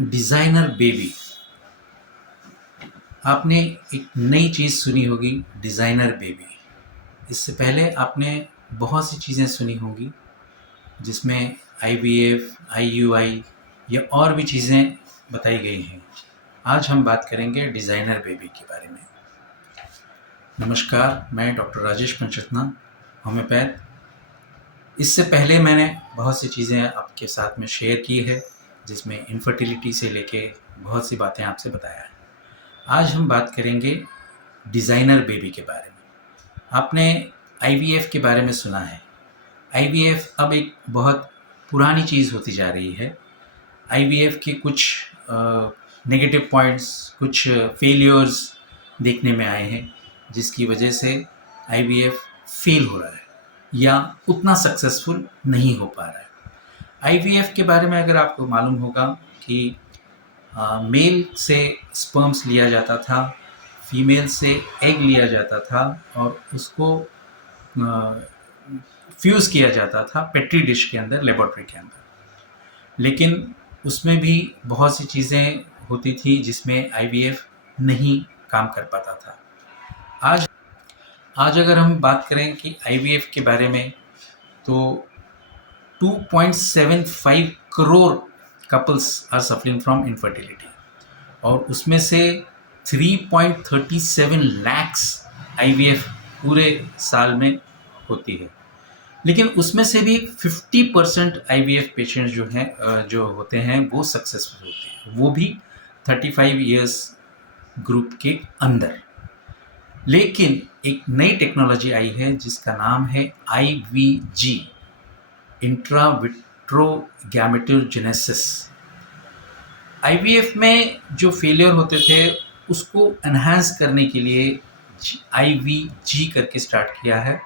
Designer baby. आपने एक नई चीज़ सुनी होगी, डिज़ाइनर बेबी। इससे पहले आपने बहुत सी चीज़ें सुनी होंगी जिसमें आईवीएफ, आईयूआई या और भी चीज़ें बताई गई हैं। आज हम बात करेंगे डिज़ाइनर बेबी के बारे में। नमस्कार, मैं डॉक्टर राजेश पंचरत्ना, होम्योपैथ। इससे पहले मैंने बहुत सी चीज़ें आपके साथ में शेयर की है, जिसमें इनफर्टिलिटी से लेके बहुत सी बातें आपसे बताया है। आज हम बात करेंगे डिज़ाइनर बेबी के बारे में। आपने आईवीएफ के बारे में सुना है। आईवीएफ अब एक बहुत पुरानी चीज़ होती जा रही है। आईवीएफ के कुछ नेगेटिव पॉइंट्स, कुछ फेलियर्स देखने में आए हैं, जिसकी वजह से आईवीएफ फेल हो रहा है या उतना सक्सेसफुल नहीं हो पा रहा है। आईवीएफ के बारे में अगर आपको मालूम होगा कि मेल से स्पर्म्स लिया जाता था, फीमेल से एग लिया जाता था और उसको फ्यूज़ किया जाता था पेट्री डिश के अंदर, लेबोरेटरी के अंदर। लेकिन उसमें भी बहुत सी चीज़ें होती थी जिसमें आईवीएफ नहीं काम कर पाता था। आज अगर हम बात करें कि आईवीएफ के बारे में, तो 2.75 crore couples are suffering from infertility और उसमें से 3.37 लैक्स आईवीएफ पूरे साल में होती है। लेकिन उसमें से भी 50% आईवीएफ पेशेंट जो होते हैं वो सक्सेसफुल होते हैं, वो भी 35 इयर्स ग्रुप के अंदर। लेकिन एक नई टेक्नोलॉजी आई है जिसका नाम है IVG, intra vitro gametogenesis. IVF में जो फेलियर होते थे उसको एनहांस करने के लिए आईवीजी करके स्टार्ट किया है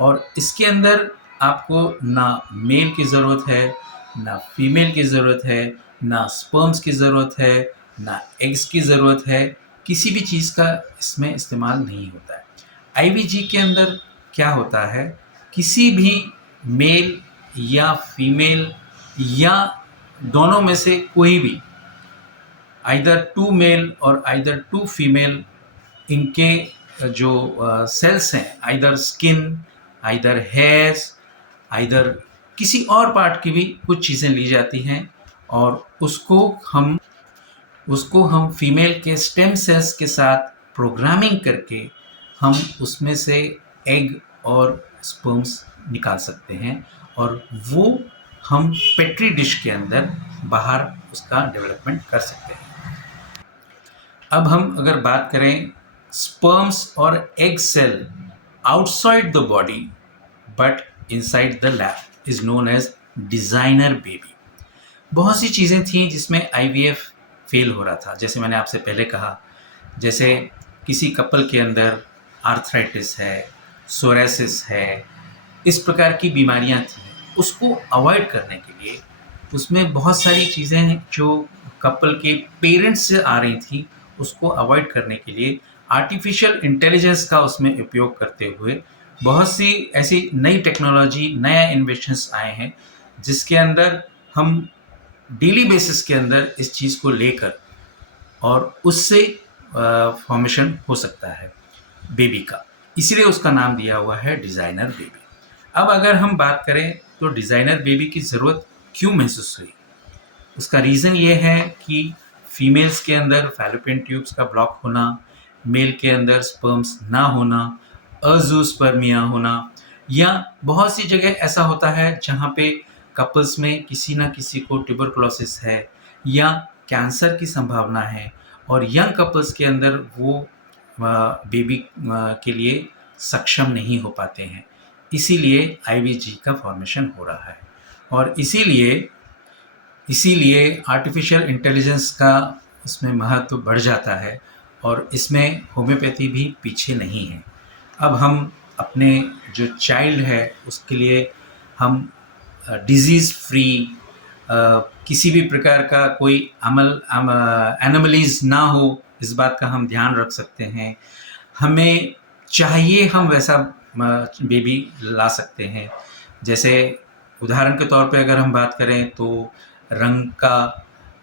और इसके अंदर आपको ना मेल की ज़रूरत है, ना फीमेल की ज़रूरत है, ना स्पर्म्स की ज़रूरत है, ना एग्स की ज़रूरत है। किसी भी चीज़ का इसमें इस्तेमाल नहीं होता है। आईवीजी के अंदर क्या होता है, किसी भी मेल या फीमेल या दोनों में से कोई भी, आइदर टू मेल और आइदर टू फीमेल, इनके जो सेल्स हैं, either skin, either hairs, either किसी और पार्ट की भी कुछ चीज़ें ली जाती हैं और उसको हम फीमेल के स्टेम सेल्स के साथ प्रोग्रामिंग करके हम उसमें से एग और स्पर्म्स निकाल सकते हैं और वो हम पेट्री डिश के अंदर बाहर उसका डेवलपमेंट कर सकते हैं। अब हम अगर बात करें स्पर्म्स और egg cell outside the body but inside the lab is known as designer baby. बहुत सी चीज़ें थी जिसमें आईवीएफ फेल हो रहा था। जैसे मैंने आपसे पहले कहा, जैसे किसी कपल के अंदर आर्थराइटिस है, सोरेसिस है, इस प्रकार की बीमारियां थी, उसको अवॉइड करने के लिए उसमें बहुत सारी चीज़ें जो कपल के पेरेंट्स से आ रही थी, उसको अवॉइड करने के लिए आर्टिफिशियल इंटेलिजेंस का उसमें उपयोग करते हुए बहुत सी ऐसी नई टेक्नोलॉजी, नया इन्वेशंस आए हैं जिसके अंदर हम डेली बेसिस के अंदर इस चीज़ को लेकर और उससे फॉर्मेशन हो सकता है बेबी का। इसीलिए उसका नाम दिया हुआ है डिज़ाइनर बेबी। अब अगर हम बात करें तो डिज़ाइनर बेबी की ज़रूरत क्यों महसूस हुई, उसका रीज़न ये है कि फीमेल्स के अंदर फैलोपियन ट्यूब्स का ब्लॉक होना, मेल के अंदर स्पर्म्स ना होना, अज़ूस्पर्मिया होना, या बहुत सी जगह ऐसा होता है जहाँ पे कपल्स में किसी ना किसी को ट्यूबरकुलोसिस है या कैंसर की संभावना है और यंग कपल्स के अंदर वो बेबी के लिए सक्षम नहीं हो पाते हैं। इसीलिए आईवीजी का फॉर्मेशन हो रहा है और इसीलिए आर्टिफिशियल इंटेलिजेंस का इसमें महत्व बढ़ जाता है और इसमें होम्योपैथी भी पीछे नहीं है। अब हम अपने जो चाइल्ड है उसके लिए हम डिजीज़ फ्री, किसी भी प्रकार का कोई एनोमलीज ना हो, इस बात का हम ध्यान रख सकते हैं। हमें चाहिए हम वैसा बेबी ला सकते हैं। जैसे उदाहरण के तौर पे अगर हम बात करें तो रंग का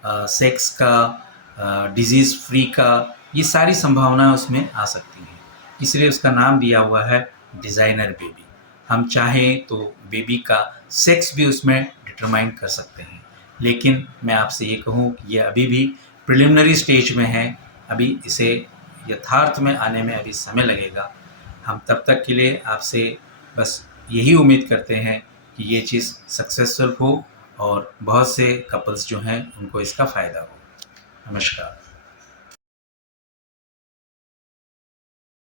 सेक्स का, डिजीज़ फ्री का, ये सारी संभावनाएँ उसमें आ सकती हैं। इसलिए उसका नाम दिया हुआ है डिज़ाइनर बेबी। हम चाहें तो बेबी का सेक्स भी उसमें डिटरमाइन कर सकते हैं। लेकिन मैं आपसे ये कहूँ कि ये अभी भी प्रिलिमिनरी स्टेज में है, अभी इसे यथार्थ में आने में अभी समय लगेगा। हम तब तक के लिए आपसे बस यही उम्मीद करते हैं कि ये चीज़ सक्सेसफुल हो और बहुत से कपल्स जो हैं उनको इसका फ़ायदा हो। नमस्कार।